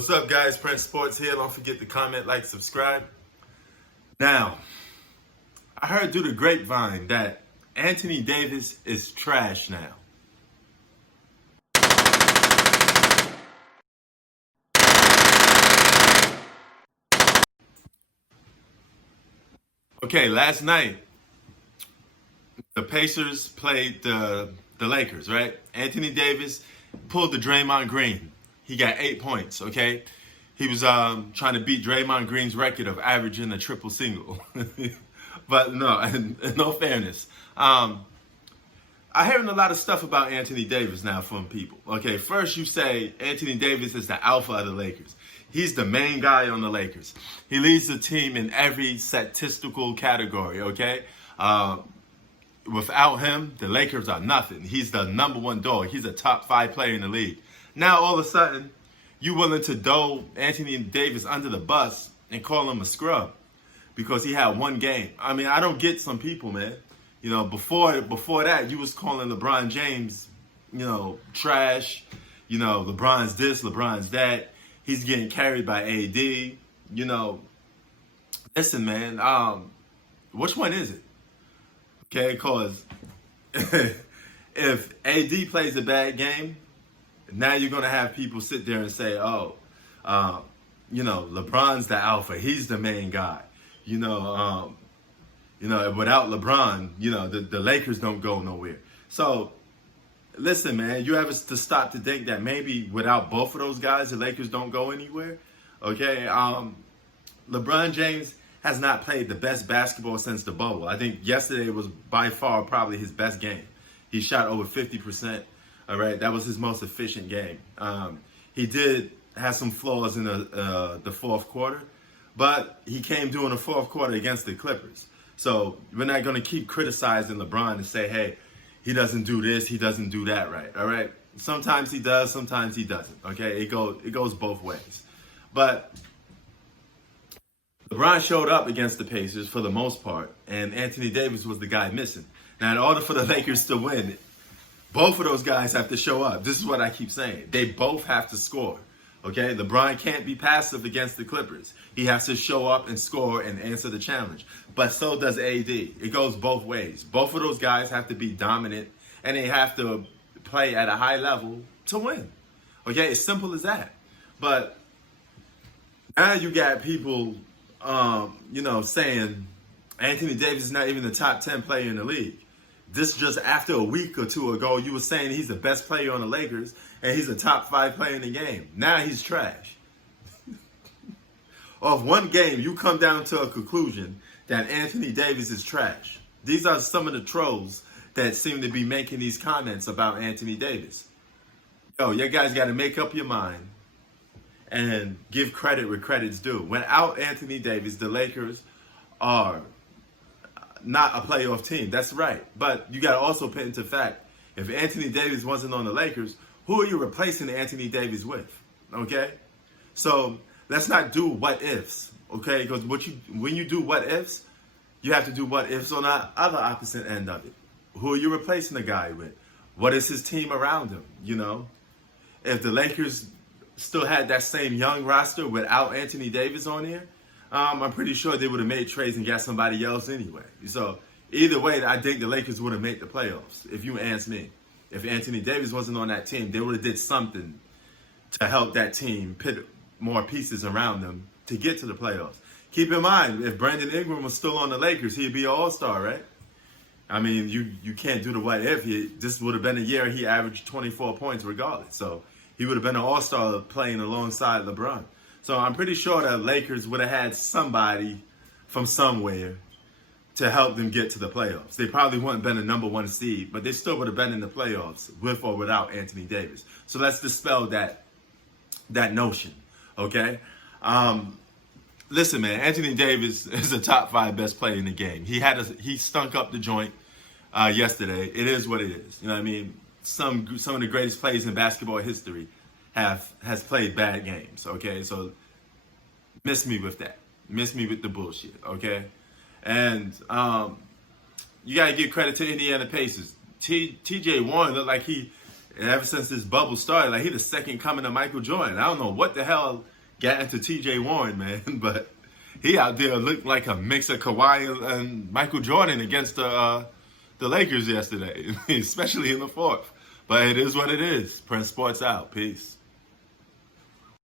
What's up, guys? Prince Sports here. Don't forget to comment, like, subscribe. Now, I heard through the grapevine that Anthony Davis is trash now. Okay, last night, the Pacers played the Lakers, right? Anthony Davis pulled the Draymond Green. He got 8 points, okay? He was trying to beat Draymond Green's record of averaging a triple single. But no, in no fairness. I'm hearing a lot of stuff about Anthony Davis now from people. Okay, first you say Anthony Davis is the alpha of the Lakers. He's the main guy on the Lakers. He leads the team in every statistical category, okay? Without him, the Lakers are nothing. He's the number one dog. He's a top 5 player in the league. Now, all of a sudden, you willing to throw Anthony Davis under the bus and call him a scrub because he had one game. I mean, I don't get some people, man. You know, before that, you was calling LeBron James, trash. LeBron's this, LeBron's that. He's getting carried by AD. Listen, man. Which one is it? Okay, because if AD plays a bad game, now you're gonna have people sit there and say, LeBron's the alpha. He's the main guy. Without LeBron, the Lakers don't go nowhere. So, listen, man, you have to stop to think that maybe without both of those guys, the Lakers don't go anywhere. Okay, LeBron James has not played the best basketball since the bubble. I think yesterday was by far probably his best game. He shot over 50%. All right, that was his most efficient game. He did have some flaws in the fourth quarter, but he came during the fourth quarter against the Clippers. So we're not going to keep criticizing LeBron and say, hey, he doesn't do this, he doesn't do that right. All right, sometimes he does, sometimes he doesn't. Okay, it goes both ways. But LeBron showed up against the Pacers for the most part, and Anthony Davis was the guy missing. Now, in order for the Lakers to win, both of those guys have to show up. This is what I keep saying. They both have to score. Okay? LeBron can't be passive against the Clippers. He has to show up and score and answer the challenge. But so does AD. It goes both ways. Both of those guys have to be dominant, and they have to play at a high level to win. Okay? It's simple as that. But now you got people saying Anthony Davis is not even the top 10 player in the league. This just after a week or two ago, you were saying he's the best player on the Lakers and he's a top 5 player in the game. Now he's trash. Off one game, you come down to a conclusion that Anthony Davis is trash. These are some of the trolls that seem to be making these comments about Anthony Davis. You guys got to make up your mind and give credit where credit's due. Without Anthony Davis, the Lakers are not a playoff team. That's right. But you got to also put into fact, if Anthony Davis wasn't on the Lakers, who are you replacing Anthony Davis with? Okay? So let's not do what ifs. Okay? Because when you do what ifs, you have to do what ifs on the other opposite end of it. Who are you replacing the guy with? What is his team around him? If the Lakers still had that same young roster without Anthony Davis on here, I'm pretty sure they would have made trades and got somebody else anyway. So either way, I think the Lakers would have made the playoffs, if you ask me. If Anthony Davis wasn't on that team, they would have did something to help that team put more pieces around them to get to the playoffs. Keep in mind, if Brandon Ingram was still on the Lakers, he'd be an all-star, right? I mean, you can't do the what if. This would have been a year he averaged 24 points regardless. So he would have been an all-star playing alongside LeBron. So I'm pretty sure that Lakers would have had somebody from somewhere to help them get to the playoffs. They probably wouldn't have been a number 1 seed, but they still would have been in the playoffs with or without Anthony Davis. So let's dispel that notion, okay? Listen, man, Anthony Davis is a top 5 best player in the game. He stunk up the joint yesterday. It is what it is. You know what I mean? Some of the greatest players in basketball history has played bad games, okay? So miss me with that. Miss me with the bullshit, okay? And you got to give credit to Indiana Pacers. TJ Warren looked like he And ever since this bubble started, like he the second coming of Michael Jordan. I don't know what the hell got into T.J. Warren, man, but he out there looked like a mix of Kawhi and Michael Jordan against the Lakers yesterday, especially in the fourth. But it is what it is. Prince Sports out. Peace.